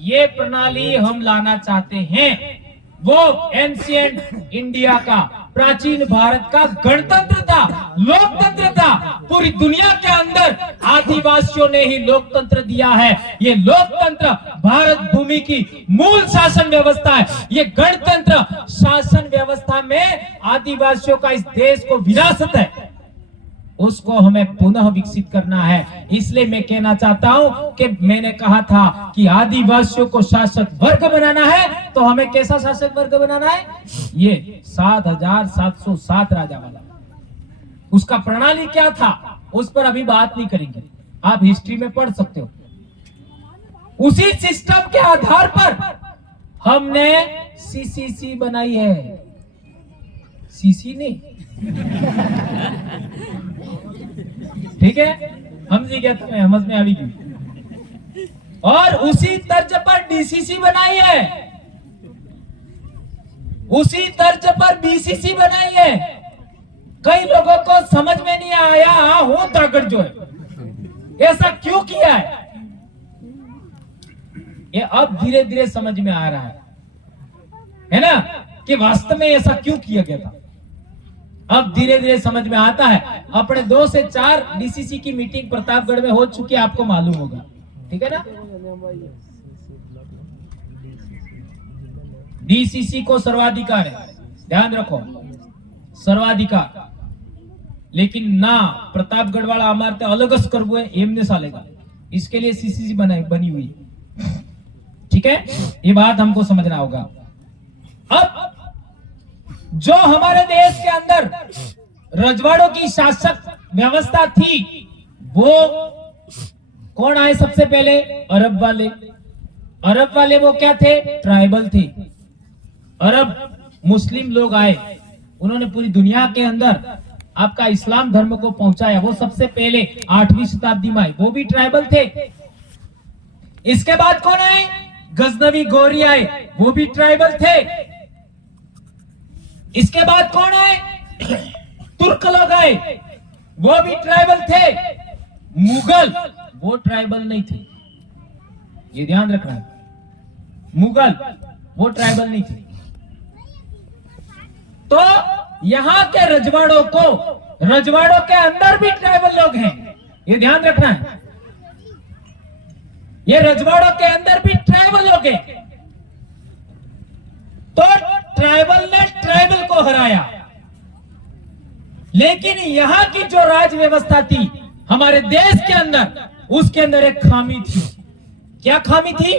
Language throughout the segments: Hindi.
ये प्रणाली हम लाना चाहते हैं, वो एंशिएंट इंडिया का, प्राचीन भारत का गणतंत्र था, लोकतंत्र था। पूरी दुनिया के अंदर आदिवासियों ने ही लोकतंत्र दिया है। ये लोकतंत्र भारत भूमि की मूल शासन व्यवस्था है। ये गणतंत्र शासन व्यवस्था में आदिवासियों का इस देश को विरासत है, उसको हमें पुनः विकसित करना है। इसलिए मैं कहना चाहता हूं कि मैंने कहा था कि आदिवासियों को शासक वर्ग बनाना है, तो हमें कैसा शासक वर्ग बनाना है? ये 7,707 राजा वाला। उसका प्रणाली क्या था उस पर अभी बात नहीं करेंगे, आप हिस्ट्री में पढ़ सकते हो। उसी सिस्टम के आधार पर हमने सीसीसी बनाई है। सीसी नहीं, ठीक है, हम जी क्या तुम्हें समझ में आई गई। और उसी तर्ज पर डीसीसी बनाई है, उसी तर्ज पर बीसीसी बनाई है। कई लोगों को समझ में नहीं आया हो ताकत जो है ऐसा क्यों किया है, ये अब धीरे धीरे समझ में आ रहा है ना, कि वास्तव में ऐसा क्यों किया गया था। अब धीरे धीरे समझ में आता है। अपने 2 से 4 डीसीसी की मीटिंग प्रतापगढ़ में हो चुकी है, आपको मालूम होगा, ठीक है ना। डीसीसी को सर्वाधिकार है, ध्यान रखो, सर्वाधिकार। लेकिन ना प्रतापगढ़ वाला अमारते अलगस करबो है एमने सालेगा, इसके लिए सीसीसी बनी हुई, ठीक है। ये बात हमको समझना होगा। अब जो हमारे देश के अंदर रजवाड़ों की शासक व्यवस्था थी, वो कौन आए सबसे पहले? अरब वाले। अरब वाले वो क्या थे? ट्राइबल थे। अरब मुस्लिम लोग आए, उन्होंने पूरी दुनिया के अंदर आपका इस्लाम धर्म को पहुंचाया। वो सबसे पहले 8वीं शताब्दी में आए, वो भी ट्राइबल थे। इसके बाद कौन आए? गजनवी गौरी आए, वो भी ट्राइबल थे। इसके बाद कौन आए? तुर्क लोग आए, वो भी ट्राइबल थे। मुगल, वो ट्राइबल नहीं थे, ये ध्यान रखना है। मुगल वो ट्राइबल नहीं थे। तो यहां के रजवाड़ों को, रजवाड़ों के अंदर भी ट्राइबल लोग हैं, ये ध्यान रखना है। ये रजवाड़ों के अंदर भी ट्राइबल लोग हैं। तो ट्राइबल ने ट्राइबल को हराया। लेकिन यहां की जो राज व्यवस्था थी हमारे देश के अंदर, उसके अंदर एक खामी थी। क्या खामी थी?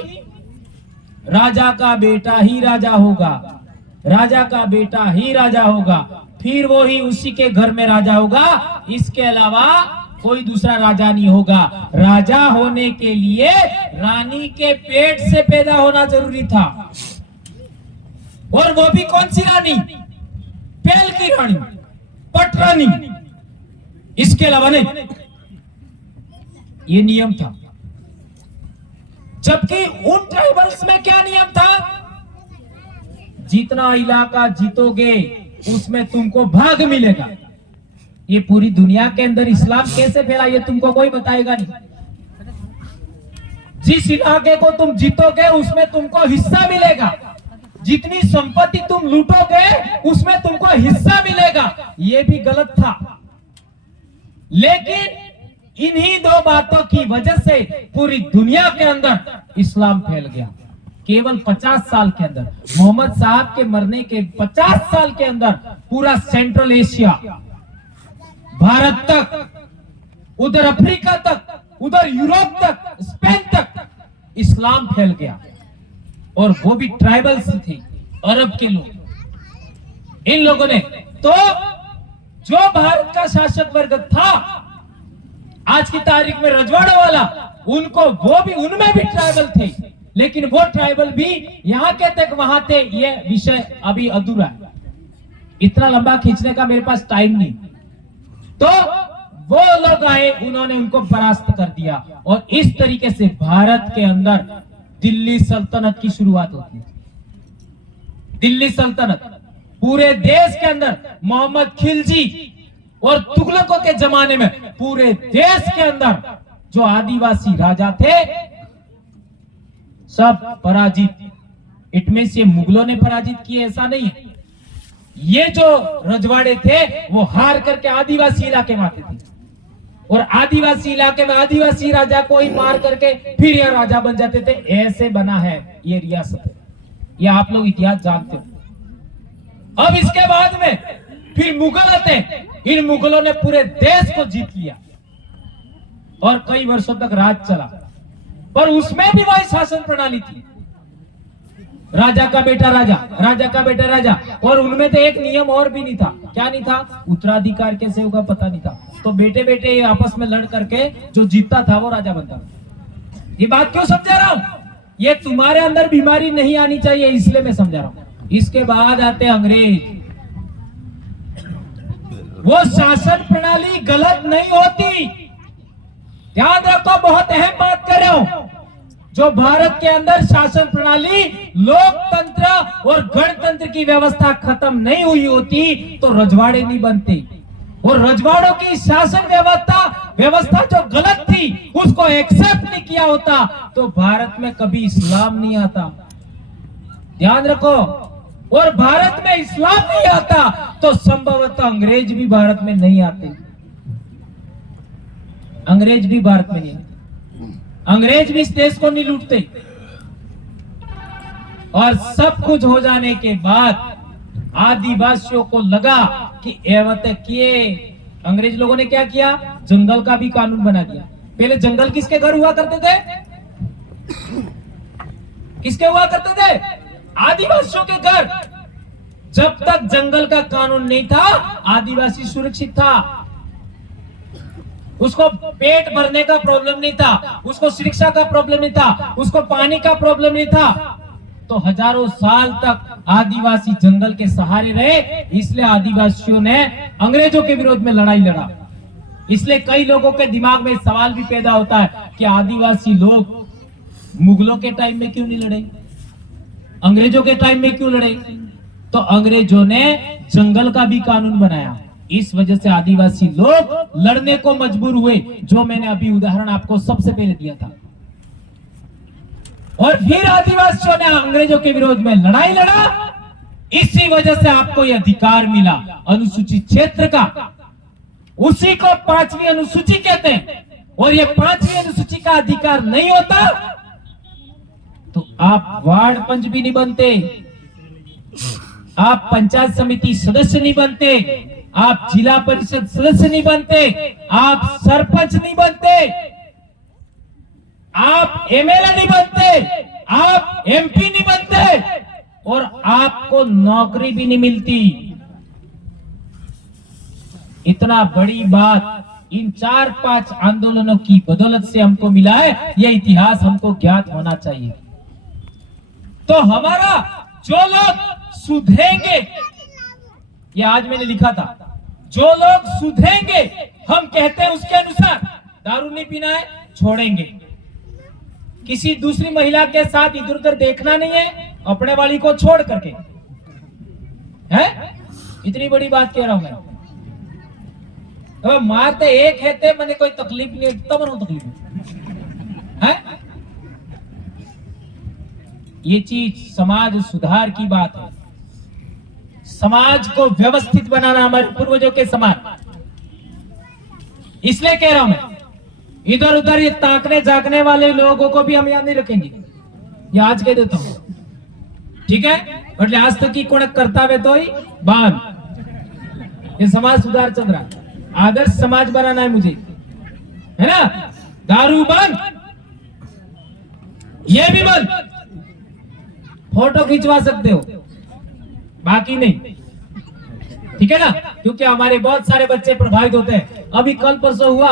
राजा का बेटा ही राजा होगा, राजा का बेटा ही राजा होगा, फिर वो ही उसी के घर में राजा होगा, इसके अलावा कोई दूसरा राजा नहीं होगा। राजा होने के लिए रानी के पेट से पैदा होना जरूरी था, और वो भी कौन सी रानी? पेल की रानी, पट रानी, इसके अलावा नहीं। ये नियम था। जबकि उन ट्राइबल्स में क्या नियम था? जितना इलाका जीतोगे उसमें तुमको भाग मिलेगा। ये पूरी दुनिया के अंदर इस्लाम कैसे फैला ये तुमको कोई बताएगा नहीं। जिस इलाके को तुम जीतोगे उसमें तुमको हिस्सा मिलेगा, जितनी संपत्ति तुम लूटोगे उसमें तुमको हिस्सा मिलेगा। ये भी गलत था। लेकिन इन्हीं 2 बातों की वजह से पूरी दुनिया के अंदर इस्लाम फैल गया। केवल 50 साल के अंदर, मोहम्मद साहब के मरने के 50 साल के अंदर पूरा सेंट्रल एशिया, भारत तक, उधर अफ्रीका तक, उधर यूरोप तक, स्पेन तक इस्लाम फैल गया। और वो भी ट्राइबल्स थे, अरब के लोग। इन लोगों ने तो जो भारत का शासक वर्ग था आज की तारीख में रजवाड़ा वाला, उनको वो भी, उनमें भी ट्राइबल थे, लेकिन वो ट्राइबल भी यहां के तक वहां थे। ये विषय अभी अधूरा है, इतना लंबा खींचने का मेरे पास टाइम नहीं। तो वो लोग आए, उन्होंने उनको परास्त कर दिया, और इस तरीके से भारत के अंदर दिल्ली सल्तनत की शुरुआत होती है। दिल्ली सल्तनत पूरे देश के अंदर मोहम्मद खिलजी और तुगलकों के जमाने में पूरे देश के अंदर जो आदिवासी राजा थे, सब पराजित। इट मीन्स ये मुगलों ने पराजित किए ऐसा नहीं है, ये जो रजवाड़े थे वो हार करके आदिवासी इलाके में आते थे, और आदिवासी इलाके में आदिवासी राजा को ही मार करके फिर यह राजा बन जाते थे। ऐसे बना है ये रियासत, ये आप लोग इतिहास जानते हो। अब इसके बाद में फिर मुगल आते, इन मुगलों ने पूरे देश को जीत लिया और कई वर्षों तक राज चला, पर उसमें भी वही शासन प्रणाली थी, राजा का बेटा राजा, राजा का बेटा राजा। और उनमें तो एक नियम और भी नहीं था, क्या नहीं था, उत्तराधिकार कैसे होगा पता नहीं था, तो बेटे बेटे आपस में लड़ करके जो जीतता था वो राजा बनता था। ये बात क्यों समझा रहा हूं, ये तुम्हारे अंदर बीमारी नहीं आनी चाहिए इसलिए मैं समझा रहा हूं। इसके बाद आते अंग्रेज, वो शासन प्रणाली गलत नहीं होती, ध्यान रखो, बहुत अहम बात कर रहा हूं। जो भारत के अंदर शासन प्रणाली, लोकतंत्र और गणतंत्र की व्यवस्था खत्म नहीं हुई होती तो रजवाड़े नहीं बनते, और रजवाड़ों की शासन व्यवस्था जो गलत थी उसको एक्सेप्ट नहीं किया होता तो भारत में कभी इस्लाम नहीं आता, ध्यान रखो। और भारत में इस्लाम नहीं आता तो संभवतः अंग्रेज भी भारत में नहीं आते, अंग्रेज भी भारत में नहीं आते, अंग्रेज भी इस देश को नहीं लूटते। और सब कुछ हो जाने के बाद आदिवासियों को लगा कि किए, अंग्रेज लोगों ने क्या किया, जंगल का भी कानून बना दिया। पहले जंगल किसके घर हुआ करते थे, किसके हुआ करते थे, आदिवासियों के घर। जब तक जंगल का कानून नहीं था आदिवासी सुरक्षित था, उसको पेट भरने का प्रॉब्लम नहीं था, उसको शिक्षा का प्रॉब्लम नहीं था, उसको पानी का प्रॉब्लम नहीं था। तो हजारों साल तक आदिवासी जंगल के सहारे रहे, इसलिए आदिवासियों ने अंग्रेजों के विरोध में लड़ाई लड़ा। इसलिए कई लोगों के दिमाग में सवाल भी पैदा होता है कि आदिवासी लोग मुगलों के टाइम में क्यों नहीं लड़े, अंग्रेजों के टाइम में क्यों लड़े। तो अंग्रेजों ने जंगल का भी कानून बनाया, इस वजह से आदिवासी लोग लड़ने को मजबूर हुए, जो मैंने अभी उदाहरण आपको सबसे पहले दिया था। और फिर आदिवासियों ने अंग्रेजों के विरोध में लड़ाई लड़ा, इसी वजह से आपको यह अधिकार मिला अनुसूचित क्षेत्र का, उसी को 5वीं अनुसूची कहते हैं। और ये 5वीं अनुसूची का अधिकार नहीं होता तो आप वार्ड पंच भी नहीं बनते, आप पंचायत समिति सदस्य नहीं बनते, आप जिला परिषद सदस्य नहीं बनते, आप सरपंच नहीं बनते, आप एमएलए नहीं बनते, आप एमपी नहीं बनते, और आपको नौकरी भी नहीं मिलती। इतना बड़ी बात इन 4-5 आंदोलनों की बदौलत से हमको मिला है, यह इतिहास हमको ज्ञात होना चाहिए। तो हमारा जो लोग सुधरेंगे, ये आज मैंने लिखा था, जो लोग सुधरेंगे हम कहते हैं उसके अनुसार दारू नहीं पीना है, छोड़ेंगे, किसी दूसरी महिला के साथ इधर उधर देखना नहीं है, अपने वाली को छोड़ करके, है इतनी बड़ी बात कह रहा हूं मैं। अब मारते एक है मैंने कोई तकलीफ नहीं, तब ना तकलीफ है। ये चीज समाज सुधार की बात है, समाज को व्यवस्थित बनाना हमारे पूर्वजों के समान। इसलिए कह रहा हूं मैं, इधर उधर ये ताकने जागने वाले लोगों को भी हम याद नहीं रखेंगे, ये आज कह देता हूं, ठीक है। और आज तक की कोणक करता है तो ही बांध, ये समाज सुधार चल रहा है, आदर्श समाज बनाना है मुझे, है ना। दारू बंद, ये भी बंद, फोटो खिंचवा सकते हो बाकी नहीं, ठीक है ना, क्योंकि हमारे बहुत सारे बच्चे प्रभावित होते हैं। अभी कल परसों हुआ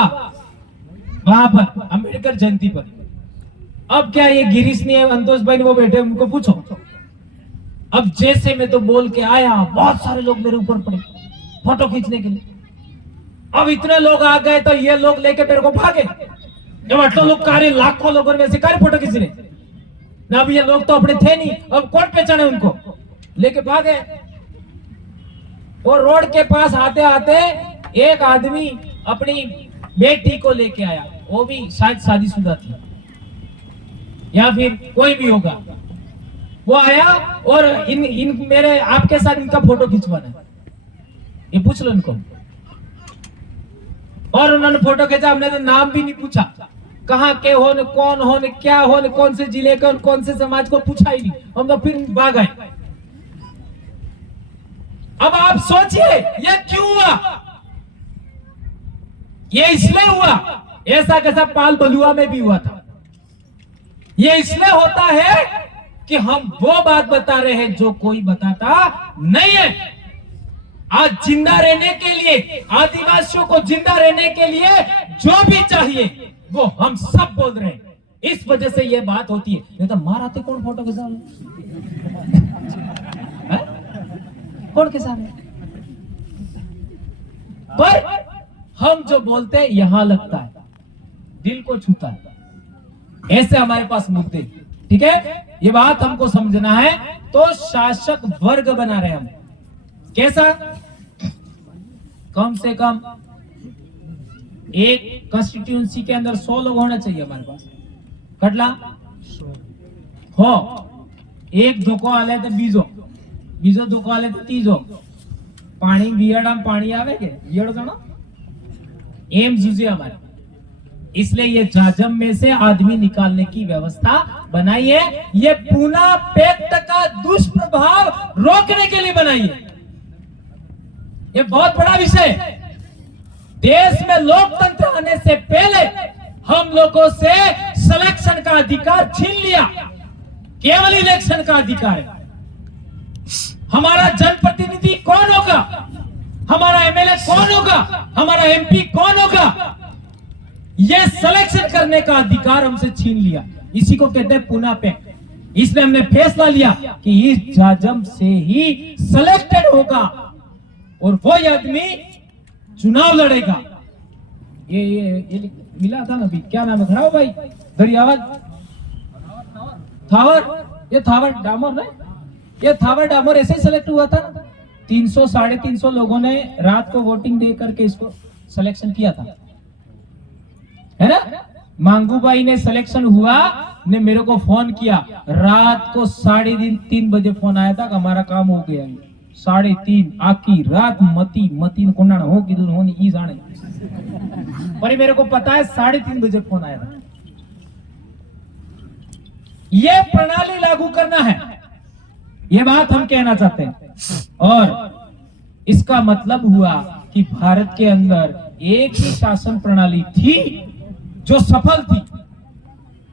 वहां पर अंबेडकर जयंती पर, अब क्या ये गिरीश ने अंतोष भाई वो बैठे, उनको पूछो, अब जैसे मैं तो बोल के आया, बहुत सारे लोग मेरे ऊपर पड़े फोटो खींचने के लिए। अब इतने लोग आ गए तो ये लोग लेके मेरे को भागे, जब अट्ठो लोग कार्य लाखों लोगों में से कार्य फोटो खींच रहे ना, अब ये लोग तो अपने थे नहीं, अब कौन पहचाने उनको, लेके भागे। और रोड के पास आते आते एक आदमी अपनी बेटी को लेके आया, वो भी शायद शादीशुदा थी, या फिर कोई भी होगा, वो आया और इन मेरे आपके साथ इनका फोटो खिंचवाना है, ये पूछ लो इनको। और उन्होंने फोटो खींचा, हमने तो नाम भी नहीं पूछा, कहाँ के हो न कौन हो न क्या हो न कौन से जिले के कौन से समाज को पूछा ही नहीं, हम तो फिर भाग आए। अब आप सोचिए ये क्यों हुआ? ये इसलिए हुआ, ऐसा कैसा पाल बलुआ में भी हुआ था। ये इसलिए होता है कि हम वो बात बता रहे हैं जो कोई बताता नहीं है। आज जिंदा रहने के लिए, आदिवासियों को जिंदा रहने के लिए जो भी चाहिए वो हम सब बोल रहे हैं, इस वजह से ये बात होती है। नहीं तो माराते कौन फोटो के सामने? कौन के सामने? पर हम जो बोलते हैं यहां लगता है, दिल को छूता है, ऐसे हमारे पास मुद्दे। ठीक है, ये बात हमको समझना है। तो शासक वर्ग बना रहे हम, कैसा? कम से कम एक कॉन्स्टिट्यूंसी के अंदर 100 लोग होना चाहिए हमारे पास। कटला हो एक धोको आले तो बीजो धोको आले तो तीजो पानी वियड़म पानी आवे के वियड़ जाना एम जूझे हमारे, इसलिए ये जाजम में से आदमी निकालने की व्यवस्था बनाई है। ये पूना पैक्ट का दुष्प्रभाव रोकने के लिए बनाई है। ये बहुत बड़ा विषय है। देश में लोकतंत्र आने से पहले हम लोगों से सिलेक्शन का अधिकार छीन लिया, केवल इलेक्शन का अधिकार है। हमारा जनप्रतिनिधि कौन होगा, हमारा एमएलए कौन होगा, हमारा एमपी कौन होगा, यह सिलेक्शन करने का अधिकार हमसे छीन लिया। इसी को कहते हैं पूना पैक्ट। इसलिए हमने फैसला लिया कि इस जाजम से ही सिलेक्टेड होगा और वो आदमी चुनाव लड़ेगा। ये मिला था ना अभी, क्या नाम है? खड़ा हो भाई, दरियावाद थावर, ये थावर डामोर नहीं, ये थावर डामोर ऐसे ही सिलेक्ट हुआ था। 300 350 लोगों ने रात को वोटिंग दे करके इसको सिलेक्शन किया था, है ना। मांगूबाई ने सिलेक्शन हुआ, ने मेरे को फोन किया, रात को 3:30 बजे फोन आया था कि हमारा काम हो गया। 3:30 आकी रात मती कोना हो की होनी ई जाने, पर मेरे को पता है 3:30 बजे फोन आया था। ये प्रणाली लागू करना है, ये बात हम कहना चाहते हैं। और इसका मतलब हुआ कि भारत के अंदर एक ही शासन प्रणाली थी जो सफल थी।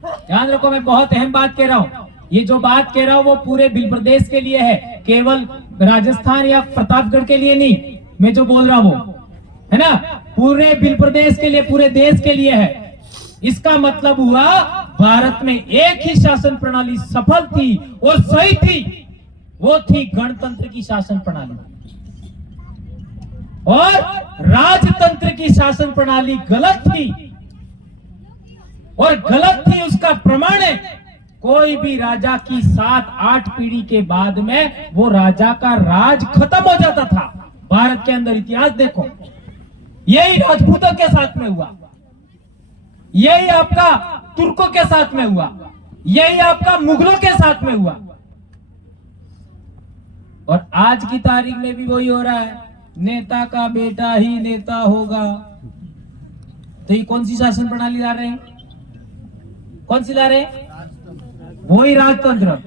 ध्यान रखो, मैं बहुत अहम बात कह रहा हूं। ये जो बात कह रहा हूं वो पूरे बिल प्रदेश के लिए है, केवल राजस्थान या प्रतापगढ़ के लिए नहीं। मैं जो बोल रहा हूं वो है ना, पूरे बिल प्रदेश के लिए, पूरे देश के लिए है। इसका मतलब हुआ भारत में एक ही शासन प्रणाली सफल थी और सही थी, वो थी गणतंत्र की शासन प्रणाली। और राजतंत्र की शासन प्रणाली गलत थी, और गलत थी उसका प्रमाण है कोई भी राजा की 7-8 पीढ़ी के बाद में वो राजा का राज खत्म हो जाता था। भारत के अंदर इतिहास देखो, यही राजपूतों के साथ में हुआ, यही आपका तुर्कों के साथ में हुआ, यही आपका मुगलों के साथ में हुआ, और आज की तारीख में भी वही हो रहा है। नेता का बेटा ही नेता होगा। तो ये कौन सी शासन प्रणाली ला रहे हैं? कौन सी ला रहे हैं? वही राजतंत्र।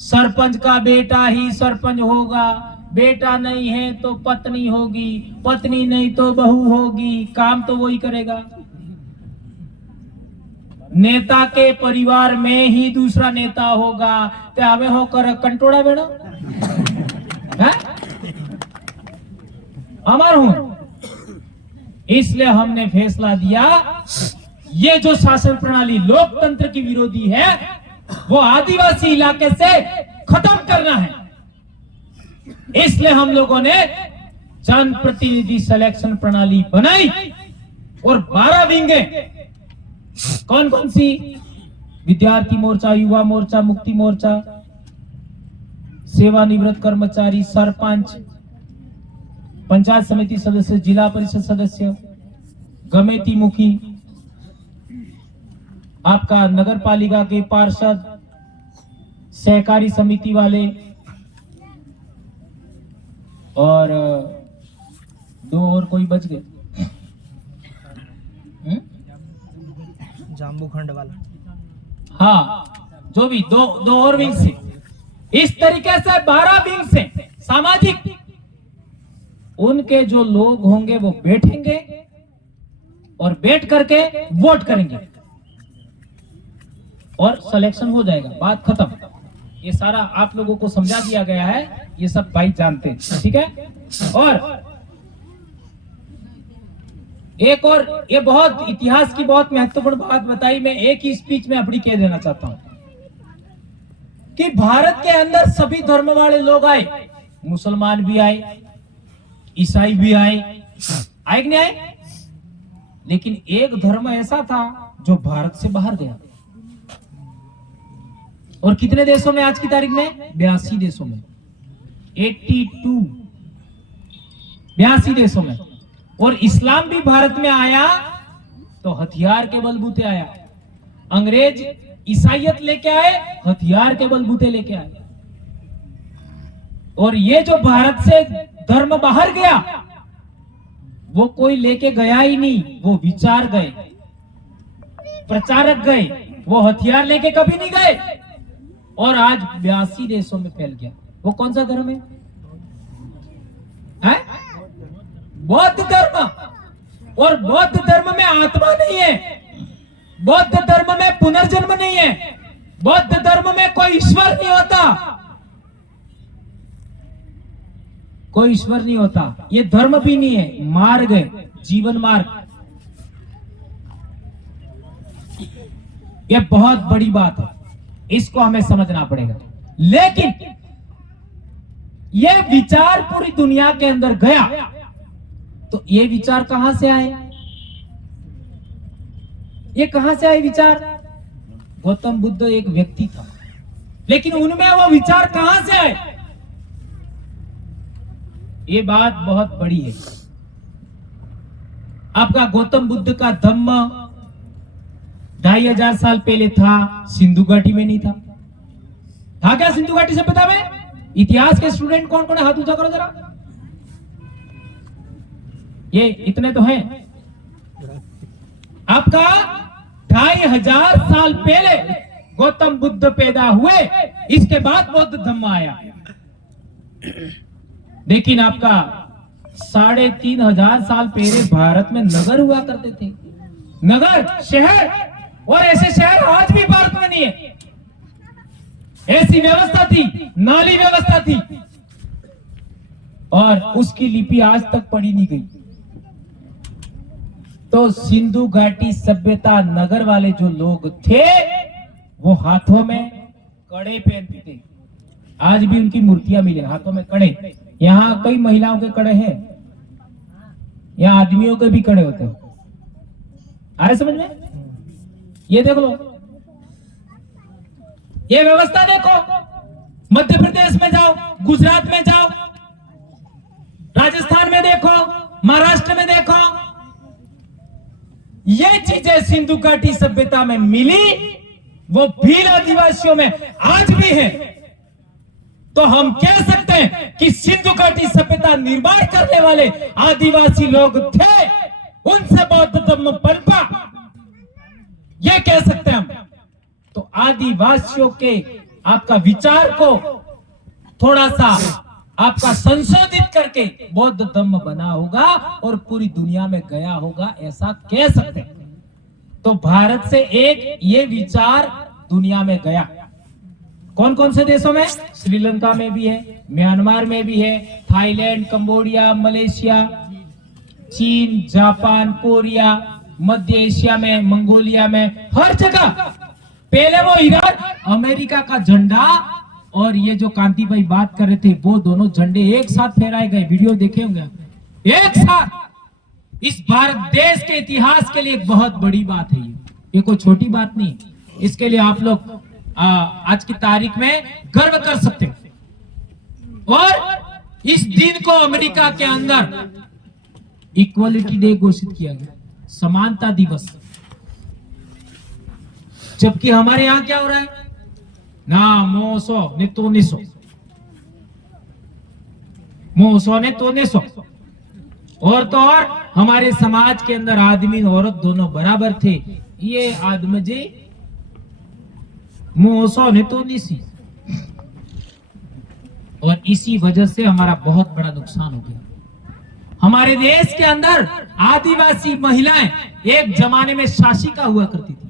सरपंच का बेटा ही सरपंच होगा, बेटा नहीं है तो पत्नी होगी, पत्नी नहीं तो बहू होगी, काम तो वही करेगा। नेता के परिवार में ही दूसरा नेता होगा, तो हमें होकर कंटोड़ा बेड़ा अमर हूं। इसलिए हमने फैसला दिया, ये जो शासन प्रणाली लोकतंत्र की विरोधी है वो आदिवासी इलाके से खत्म करना है। इसलिए हम लोगों ने जनप्रतिनिधि सिलेक्शन प्रणाली बनाई और 12 विंगे। कौन कौन सी? विद्यार्थी मोर्चा, युवा मोर्चा, मुक्ति मोर्चा, सेवानिवृत्त कर्मचारी, सरपंच, पंचायत समिति सदस्य, जिला परिषद सदस्य, गमेती मुखी, आपका नगर पालिका के पार्षद, सहकारी समिति वाले और दो और कोई बच गए, जाम्बू खंड वाला। हाँ, जो भी दो और विंग से, इस तरीके से 12 विंग से सामाजिक, उनके जो लोग होंगे वो बैठेंगे और बैठ करके वोट करेंगे और सिलेक्शन हो जाएगा, बात खत्म। ये सारा आप लोगों को समझा दिया गया है, ये सब भाई जानते हैं, ठीक है। और एक और ये बहुत इतिहास की बहुत महत्वपूर्ण बात बताई, मैं एक ही स्पीच में अपनी कह देना चाहता हूं कि भारत के अंदर सभी धर्म वाले लोग आए, मुसलमान भी आए, ईसाई भी आए कि नहीं आए, लेकिन एक धर्म ऐसा था जो भारत से बाहर गया। और कितने देशों में आज की तारीख में? 82 देशों में, 82 देशों में। और इस्लाम भी भारत में आया तो हथियार के बलबूते आया। अंग्रेज ईसाइयत लेके आए, हथियार के बलबूते लेके आए। और ये जो भारत से धर्म बाहर गया, वो कोई लेके गया ही नहीं, वो विचार गए, प्रचारक गए, वो हथियार लेके कभी नहीं गए। और आज 82 देशों में फैल गया। वो कौन सा धर्म है? बौद्ध धर्म। और बौद्ध धर्म में आत्मा नहीं है, बौद्ध धर्म में पुनर्जन्म नहीं है, बौद्ध धर्म में कोई ईश्वर नहीं होता, कोई ईश्वर नहीं होता। ये धर्म भी नहीं है, मार्ग है, जीवन मार्ग। ये बहुत बड़ी बात है, इसको हमें समझना पड़ेगा। लेकिन ये विचार पूरी दुनिया के अंदर गया, तो ये विचार कहां से आए? ये कहां से आए विचार? गौतम बुद्ध एक व्यक्ति था, लेकिन उनमें वो विचार कहां से आए? ये बात बहुत बड़ी है। आपका गौतम बुद्ध का धम्म 2500 साल पहले था, सिंधु घाटी में नहीं था क्या सिंधु घाटी सभ्यता में? इतिहास के स्टूडेंट कौन कौन है? हाथ ऊंचा करो जरा। ये इतने तो हैं। आपका 2500 साल पहले गौतम बुद्ध पैदा हुए, इसके बाद बौद्ध धम्म आया। लेकिन आपका 3500 साल पहले भारत में नगर हुआ करते थे, नगर, शहर। और ऐसे शहर आज भी भारत में नहीं है। ऐसी व्यवस्था थी, नाली व्यवस्था थी, और उसकी लिपि आज तक पढ़ी नहीं गई। तो सिंधु घाटी सभ्यता नगर वाले जो लोग थे, वो हाथों में कड़े पहनते थे। आज भी उनकी मूर्तियां मिले, हाथों में कड़े। यहाँ कई महिलाओं के कड़े हैं, यहाँ आदमियों के भी कड़े होते हैं। आ रहे समझ में? ये देख लो, ये व्यवस्था देखो। मध्य प्रदेश में जाओ, गुजरात में जाओ, राजस्थान में देखो, महाराष्ट्र में देखो, ये चीजें सिंधु घाटी सभ्यता में मिली, वो भील आदिवासियों में आज भी है। तो हम कह सकते हैं कि सिंधु घाटी सभ्यता निर्माण करने वाले आदिवासी लोग थे, उनसे बौद्ध धर्म पनपा, ये कह सकते हैं हम। तो आदिवासियों के आपका विचार को थोड़ा सा आपका संशोधित करके बौद्ध धर्म बना होगा और पूरी दुनिया में गया होगा, ऐसा कह सकते हैं। तो भारत से एक ये विचार दुनिया में गया। कौन कौन से देशों में? श्रीलंका में भी है, म्यांमार में भी है, थाईलैंड, कंबोडिया, मलेशिया, चीन, जापान, कोरिया, मध्य एशिया में, मंगोलिया में, हर जगह। पहले वो ईरान, अमेरिका का झंडा और ये जो कांति भाई बात कर रहे थे, वो दोनों झंडे एक साथ फहराए गए, वीडियो देखे होंगे, एक साथ। इस भारत देश के इतिहास के लिए एक बहुत बड़ी बात है ये कोई छोटी बात नहीं। इसके लिए आप लोग आज की तारीख में गर्व कर सकते हैं। और इस दिन को अमेरिका के अंदर इक्वलिटी डे घोषित किया गया, समानता दिवस। जबकि हमारे यहाँ क्या हो रहा है ना, मोसो ने तो निसो, मोसो ने तो निसो। और तो और हमारे समाज के अंदर आदमी और औरत दोनों बराबर थे, ये आदमी जी मोसो ने तो निसी। और इसी वजह से हमारा बहुत बड़ा नुकसान हो गया। हमारे देश के अंदर आदिवासी महिलाएं एक जमाने में शासिका हुआ करती थी।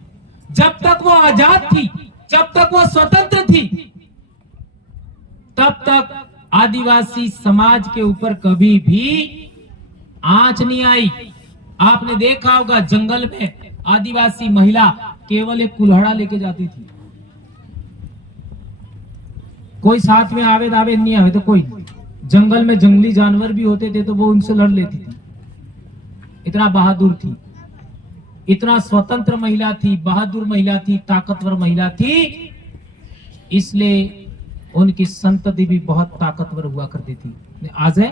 जब तक वो आजाद थी, जब तक वो स्वतंत्र थी, तब तक आदिवासी समाज के ऊपर कभी भी आंच नहीं आई। आपने देखा होगा जंगल में आदिवासी महिला केवल एक कुल्हाड़ा लेके जाती थी, कोई साथ में आवे दावे नहीं आवे तो कोई नहीं। जंगल में जंगली जानवर भी होते थे तो वो उनसे लड़ लेती थी। इतना बहादुर थी, इतना स्वतंत्र महिला थी, बहादुर महिला थी, ताकतवर महिला थी, इसलिए उनकी संतति भी बहुत ताकतवर हुआ करती थी। आज है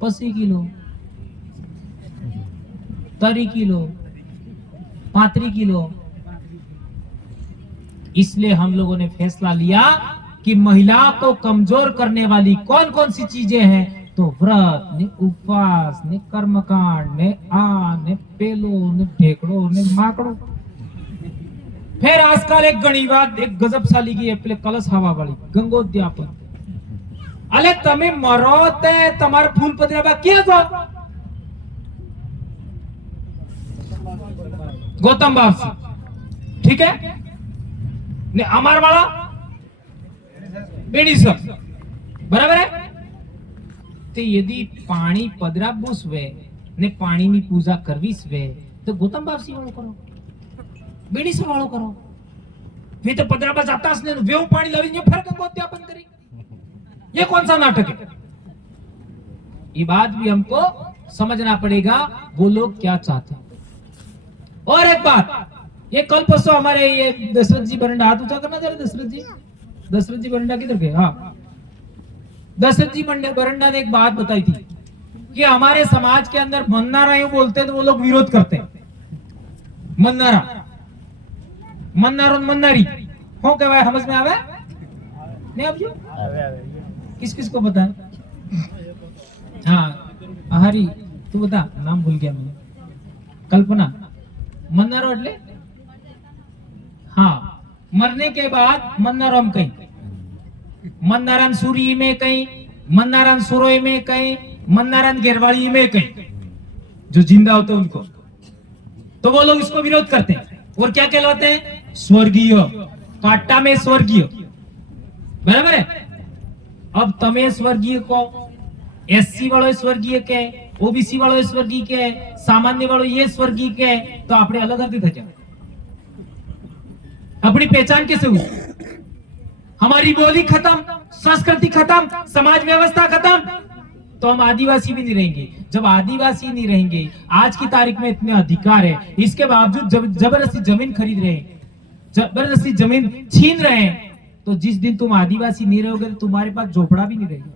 50 किलो, 30 किलो, 35 किलो। इसलिए हम लोगों ने फैसला लिया कि महिला को कमजोर करने वाली कौन कौन सी चीजें हैं, तो व्रत ने, उपवास ने, कर्मकांड ने, ने पेलो ने, ढेकड़ो ने, माकड़ो। फिर आजकल एक घणी बात एक गजब साली की है, पेले कलश हवा वाली गंगोद्यापन। अले तमे मरो ते तमार फूल पतरा क्या था गौतम बाबू, ठीक है ने, अमर वाला बेड़ी सब बराबर है। तो यदि पानी पदरा बुसवे ने पानी ની પૂજા કરવી છે તો ગૌતમ બાપસી વાળો કરો, બેડી સે વાળો કરો। वे तो पदरा जाता ने वेव पानी लावी ने फिर गंगोत्यापन करी। ये कौन सा नाटक है? ये बात भी हमको समझना पड़ेगा वो लोग क्या चाहते हैं। और एक बात, ये कल परसों हमारे ये दशरथ जी बरंडा, हाथ ऊंचा करना जरा, दशरथ जी बरंडा किधर गए? हाँ, दशरथ जी बरंडा ने एक बात बताई थी कि हमारे समाज के अंदर मन्नारा यूं बोलते हैं तो वो लोग विरोध करते हैं। मन्नारा, मन्नारो मन्नारी हो क्या भाई, समझ में आवे नहीं? अब जो किस किस को पता है? हाँ हरी तू बता, नाम भूल गया मैं। कल्पना, मन्नारो એટલે हाँ, मरने के बाद मन्नाराम कहीं, मन्नाराम सूरी में कहीं, मन्नाराम सुरोई में कहीं, मन्नाराम गेरवाड़ी में कहीं, जो जिंदा होते हैं उनको। तो वो लोग इसको विरोध करते हैं और क्या कहलाते हैं? स्वर्गीय, काटा में स्वर्गीय, बराबर है। अब तमे स्वर्गीय को एससी वालों स्वर्गीय के, ओबीसी वालों स्वर्गीय के, सामान्य वालों ये स्वर्गीय के, तो आपने अलग हल्दी था क्या? अपनी पहचान कैसे हुई? हमारी बोली खत्म, संस्कृति खत्म, समाज व्यवस्था खत्म, तो हम आदिवासी भी नहीं रहेंगे। जब आदिवासी नहीं रहेंगे, आज की तारीख में इतने अधिकार है, इसके बावजूद जबरदस्ती जमीन खरीद रहे हैं, जबरदस्ती जमीन छीन रहे हैं, तो जिस दिन तुम आदिवासी नहीं रहोगे तो तुम्हारे पास झोपड़ा भी नहीं रहेगा।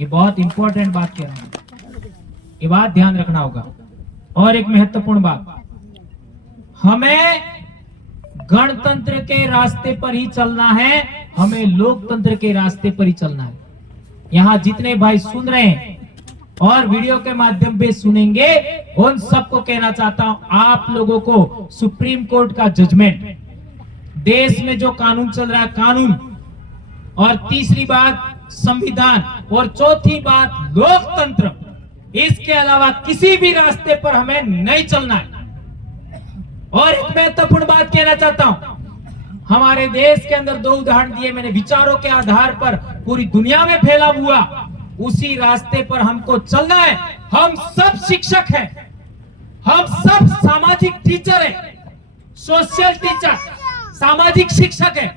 ये बहुत इंपॉर्टेंट बात कह रहा हूं, ये बात ध्यान रखना होगा। और एक महत्वपूर्ण बात, हमें गणतंत्र के रास्ते पर ही चलना है, हमें लोकतंत्र के रास्ते पर ही चलना है। यहाँ जितने भाई सुन रहे हैं और वीडियो के माध्यम से सुनेंगे, उन सबको कहना चाहता हूं, आप लोगों को सुप्रीम कोर्ट का जजमेंट, देश में जो कानून चल रहा है कानून, और तीसरी बात संविधान, और चौथी बात लोकतंत्र, इसके अलावा किसी भी रास्ते पर हमें नहीं चलना है। और एक महत्वपूर्ण बात कहना चाहता हूं, हमारे देश के अंदर दो उदाहरण दिए मैंने, विचारों के आधार पर पूरी दुनिया में फैला हुआ, उसी रास्ते पर हमको चलना है। हम सब शिक्षक हैं, हम सब सामाजिक टीचर हैं, सोशल टीचर, सामाजिक शिक्षक हैं।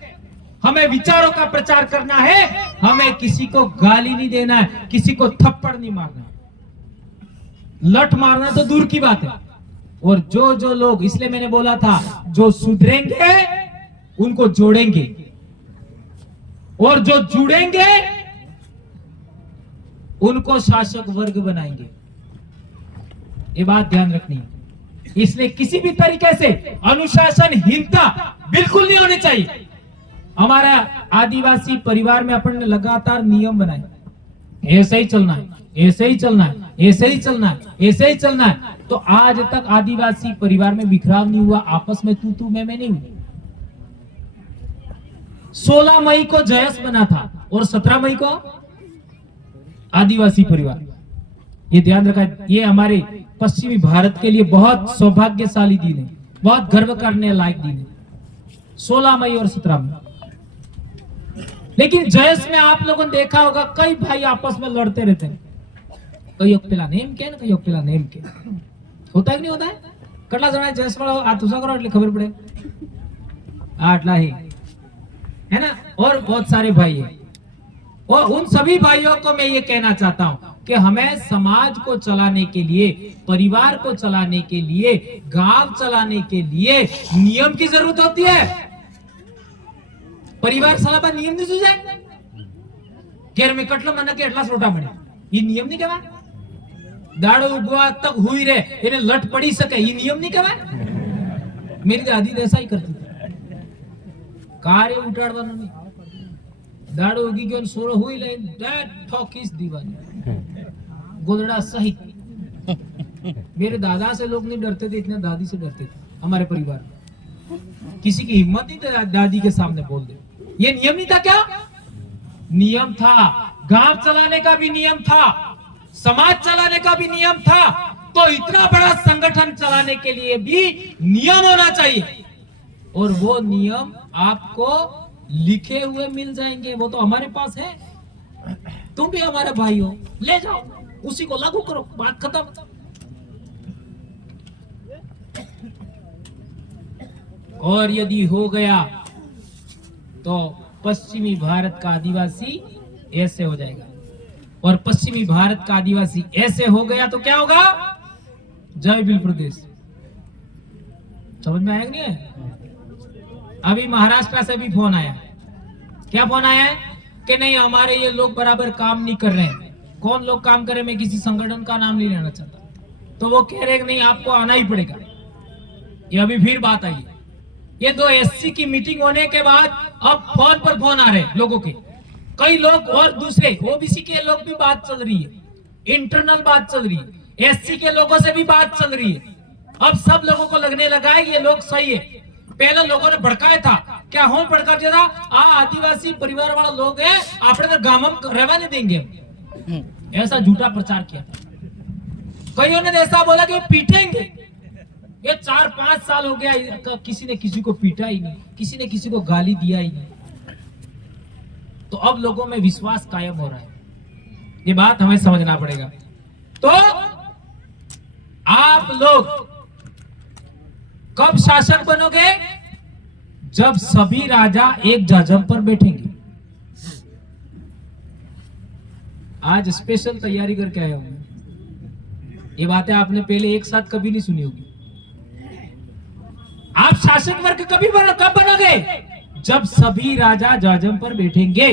हमें विचारों का प्रचार करना है, हमें किसी को गाली नहीं देना है, किसी को थप्पड़ नहीं मारना है। लठ मारना तो दूर की बात है। और जो लोग, इसलिए मैंने बोला था, जो सुधरेंगे उनको जोड़ेंगे, और जो जुड़ेंगे उनको शासक वर्ग बनाएंगे। ये बात ध्यान रखनी है, इसलिए किसी भी तरीके से अनुशासनहीनता बिल्कुल नहीं होनी चाहिए। हमारा आदिवासी परिवार में अपन ने लगातार नियम बनाए, ऐसे ही चलना है, ऐसे ही चलना है, ऐसे ही चलना है, ऐसे ही चलना है। तो आज तक आदिवासी परिवार में बिखराव नहीं हुआ, आपस में तू मैं नहीं हुई। 16 मई को जयस बना था और 17 मई को आदिवासी परिवार। ये ध्यान रखा, ये हमारे पश्चिमी भारत के लिए बहुत सौभाग्यशाली दिन है, बहुत गर्व करने लायक दिन है, 16 मई और 17 मई। लेकिन जयस में आप लोगों ने देखा होगा कई भाई आपस में लड़ते रहते हैं, कई पेला नेम के ना कई पेला नेम के, होता है कि नहीं होता है? कटला जना जयस वाला आ तुसा करो એટલે खबर पड़े आटला ही है ना, और बहुत सारे भाई हैं। और उन सभी भाइयों को मैं ये कहना चाहता हूं कि हमें समाज को चलाने के लिए, परिवार को चलाने के लिए, गांव चलाने के लिए नियम की जरूरत होती है। परिवार सलाबा नियम नहीं सुझाए, घर में कटलो मन के एटला रोटा मळे, ये नियम नहीं कहवाय। दाड़ो उगवा तक हुई रे इन्हें लट पड़ी सके, ये नियम नहीं कहवाय। मेरी दादी ऐसा ही करती थी, कार्य उठाड़वानो नहीं, दाड़ो उगी गयो सोरो हुई ले ठोकीस दीवानी गोदड़ा सहित। मेरे दादा से लोग नहीं डरते थे, इतने दादी से डरते थे हमारे परिवार। किसी की हिम्मत नहीं थी दादी के सामने बोल दे। ये नियम नहीं था क्या? नियम था। गांव चलाने का भी नियम था, समाज चलाने का भी नियम था। तो इतना बड़ा संगठन चलाने के लिए भी नियम होना चाहिए, और वो नियम आपको लिखे हुए मिल जाएंगे। वो तो हमारे पास है, तुम भी हमारे भाई हो, ले जाओ, उसी को लागू करो, बात खत्म। और यदि हो गया तो पश्चिमी भारत का आदिवासी ऐसे हो जाएगा, और पश्चिमी भारत का आदिवासी ऐसे हो गया तो क्या होगा? जय भील प्रदेश। समझ में आया नहीं है? अभी महाराष्ट्र से भी फोन आया। क्या फोन आया है? कि नहीं हमारे ये लोग बराबर काम नहीं कर रहे हैं। कौन लोग काम करे, मैं किसी संगठन का नाम नहीं लेना चाहता। तो वो कह रहे कि नहीं आपको आना ही पड़ेगा। ये अभी फिर बात आई। ये 2 एससी की मीटिंग होने के बाद अब फोन पर फोन आ रहे हैं लोगों के। कई लोग और दूसरे ओबीसी के लोग भी बात चल रही है, इंटरनल बात चल रही है, एससी के लोगों से भी बात चल रही है। अब सब लोगों को लगने लगा है ये लोग सही है। पहले लोगों ने भड़काया था, क्या हम भड़का दिया था, आदिवासी परिवार वाला लोग है, आपने तो गांव में रहवा नहीं देंगे, ऐसा झूठा प्रचार किया था। कईयों ने ऐसा बोला कि पीटेंगे। ये 4-5 साल हो गया, किसी ने किसी को पीटा ही नहीं, किसी ने किसी को गाली दिया ही नहीं। तो अब लोगों में विश्वास कायम हो रहा है। ये बात हमें समझना पड़ेगा। तो आप लोग कब शासक बनोगे? जब सभी राजा एक जजम पर बैठेंगे। आज स्पेशल तैयारी करके आया हूं। ये बातें आपने पहले एक साथ कभी नहीं सुनी होगी। आप शासक वर्ग कब बनोगे? जब सभी राजा जजम पर बैठेंगे।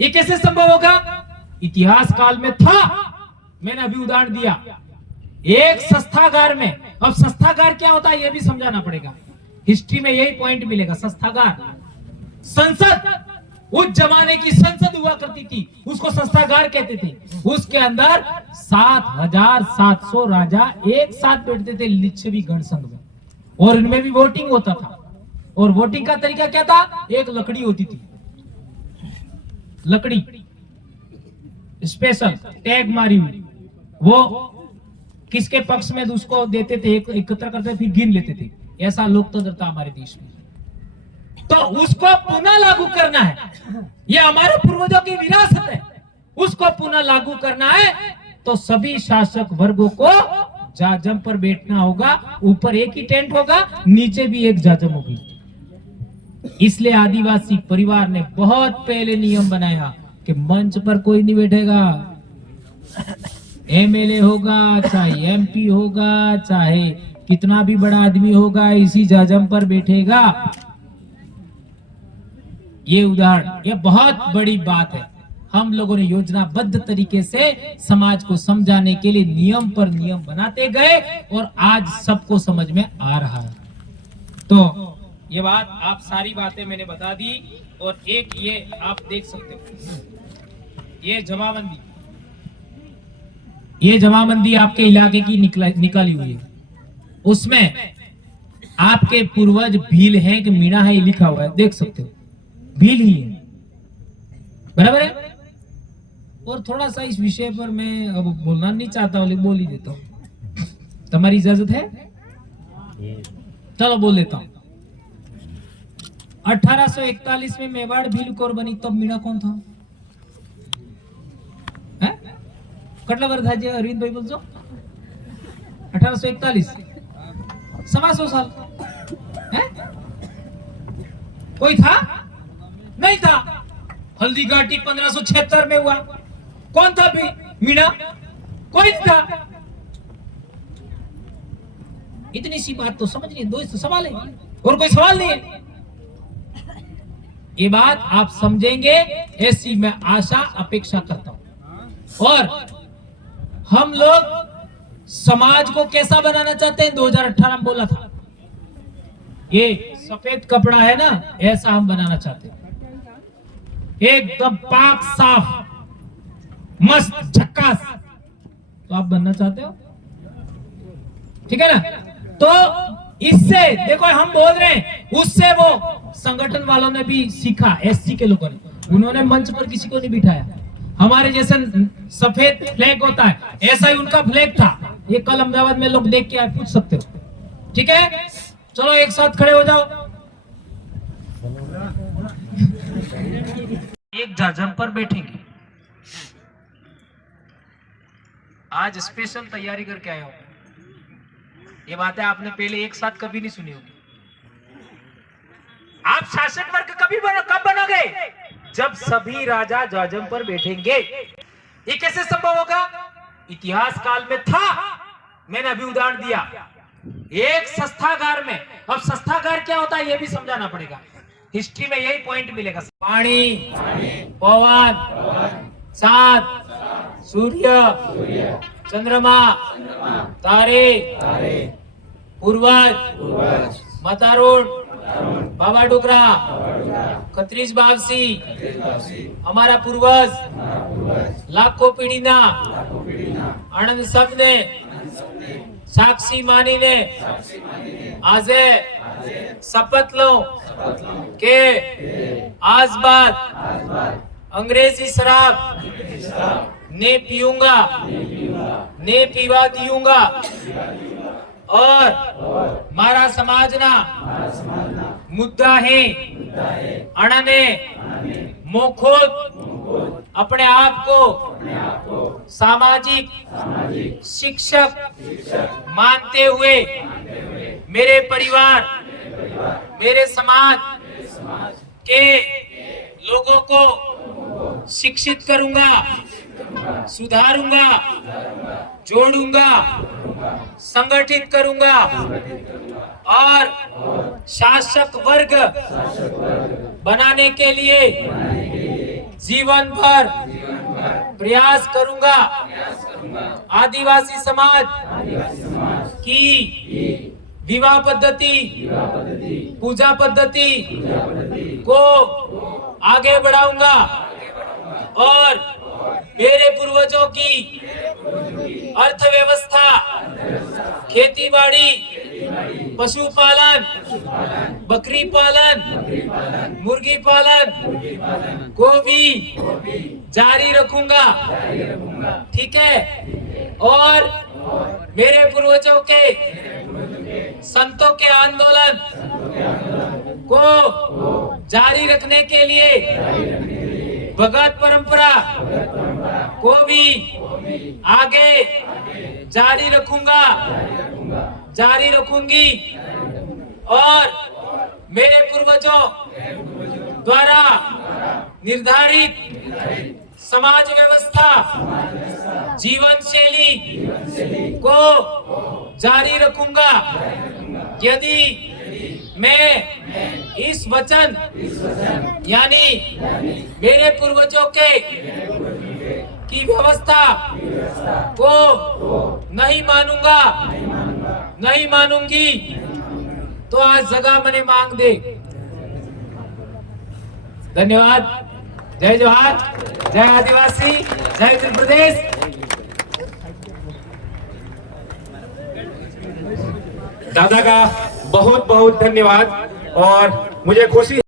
ये कैसे संभव होगा? इतिहास काल में था, मैंने अभी उदाहरण दिया, एक संस्थागार में। अब संस्थागार क्या होता है ये भी समझाना पड़ेगा, हिस्ट्री में यही पॉइंट मिलेगा। संस्थागार, संसद, उस जमाने की संसद हुआ करती थी, उसको संस्थागार कहते थे। उसके अंदर 7,700 राजा एक साथ बैठते थे लिच्छवी गण संघ में, और इनमें भी वोटिंग होता था। और वोटिंग का तरीका क्या था? एक लकड़ी होती थी, लकड़ी स्पेशल टैग मारी हुई, वो किसके पक्ष में उसको देते थे, एकत्र करते फिर गिन लेते थे। ऐसा लोकतंत्र था हमारे देश में। तो उसको पुनः लागू करना है, ये हमारे पूर्वजों की विरासत है, उसको पुनः लागू करना है। तो सभी शासक वर्गों को जाजम पर बैठना होगा। ऊपर एक ही टेंट होगा, नीचे भी एक जाजम होगी। इसलिए आदिवासी परिवार ने बहुत पहले नियम बनाया कि मंच पर कोई नहीं बैठेगा। एमएलए होगा, चाहे एमपी होगा, चाहे कितना भी बड़ा आदमी होगा, इसी जाजम पर बैठेगा। ये उदाहरण, ये बहुत बड़ी बात है। हम लोगों ने योजनाबद्ध तरीके से समाज को समझाने के लिए नियम पर नियम बनाते गए और आज सबको समझ में आ रहा है। तो ये बात, आप सारी बातें मैंने बता दी। और एक ये आप देख सकते हो, ये जमाबंदी, ये जमाबंदी आपके इलाके की निकाली हुई है। उसमें आपके पूर्वज भील है कि मीणा है, ये लिखा हुआ है, देख सकते हो, भील ही है, बराबर है। और थोड़ा सा इस विषय पर मैं अब बोलना नहीं चाहता हूं, लेकिन बोल ही देता हूं। तुम्हारी इजाजत है? चलो बोल देता हूं। 1841 में मेवाड़ भील कौर बनी, तब मीणा कौन था? कटला वर्ष था अरविंद भाई बोलছো 1841 100 साल है? कोई था? नहीं था। हल्दी घाटी 1576 में हुआ, कौन था भी मीणा? कोई नहीं था। इतनी सी बात तो समझ नहीं, दो सवाल है और कोई सवाल नहीं है। ये बात आप समझेंगे ऐसी मैं आशा अपेक्षा करता हूं। और हम लोग समाज को कैसा बनाना चाहते हैं? 2018 में बोला था, ये सफेद कपड़ा है ना, ऐसा हम बनाना चाहते हैं, एकदम पाक साफ मस्त झक्कास। तो आप बनना चाहते हो? ठीक है ना? तो इससे देखो, हम बोल रहे हैं, उससे वो संगठन वालों ने भी सीखा, एससी के लोगों ने, उन्होंने मंच पर किसी को नहीं बिठाया। हमारे जैसे सफेद फ्लैग होता है, ऐसा ही उनका फ्लैग था। ये कल अहमदाबाद में लोग देख के आए, पूछ सकते हो। ठीक है, चलो एक साथ खड़े हो जाओ। एक जाजम पर बैठेंगे। आज स्पेशल तैयारी करके आया हूं। ये बातें आपने पहले एक साथ कभी नहीं सुनी होगी। आप शासक वर्ग कब बनोगे? जब सभी राजा जाजम पर बैठेंगे। ये कैसे संभव होगा? इतिहास काल में था, मैंने अभी उदाहरण दिया, एक संस्थागार में। अब संस्थागार क्या होता है ये भी समझाना पड़ेगा, हिस्ट्री में यही पॉइंट मिलेगा। पानी, पवन, चांद, सूर्य, चंद्रमा, तारे, पूर्वज, मातारुण, बाबा डुगरा, खत्रीज बावसी, हमारा पूर्वज, लाखों पीढ़ी ना आनंद सबने साक्षी मानी ने आजे शपथ लो के आज बाद अंग्रेजी शराब ने पीऊंगा, ने पीवा दियूंगा, और मारा समाजना मुद्दा है अणने मोखोद अपने आप को सामाजिक शिक्षक मानते हुए मेरे परिवार, मेरे समाज के लोगों को शिक्षित करूंगा, सुधारूंगा, जोड़ूंगा, संगठित करूंगा और शासक वर्ग बनाने के लिए जीवन भर प्रयास करूंगा। आदिवासी समाज की विवाह पद्धति, पूजा पद्धति को आगे बढ़ाऊंगा और मेरे पूर्वजों की अर्थव्यवस्था, खेती बाड़ी, पशुपालन, बकरी पालन, मुर्गी पालन को भी जारी रखूंगा। ठीक है? और मेरे पूर्वजों के संतों के आंदोलन को जारी रखने के लिए भगत परंपरा को भी आगे जारी रखूंगा, जारी रखूंगी। और मेरे पूर्वजों द्वारा निर्धारित समाज व्यवस्था, जीवन शैली को जारी रखूंगा। यदि मैं इस वचन यानी मेरे पूर्वजों के की व्यवस्था को नहीं मानूंगा, नहीं मानूंगी, तो आज जगह मैंने मांग दे। धन्यवाद। जय जोहार, जय आदिवासी, जय उत्तर प्रदेश। दादा का बहुत बहुत धन्यवाद और मुझे खुशी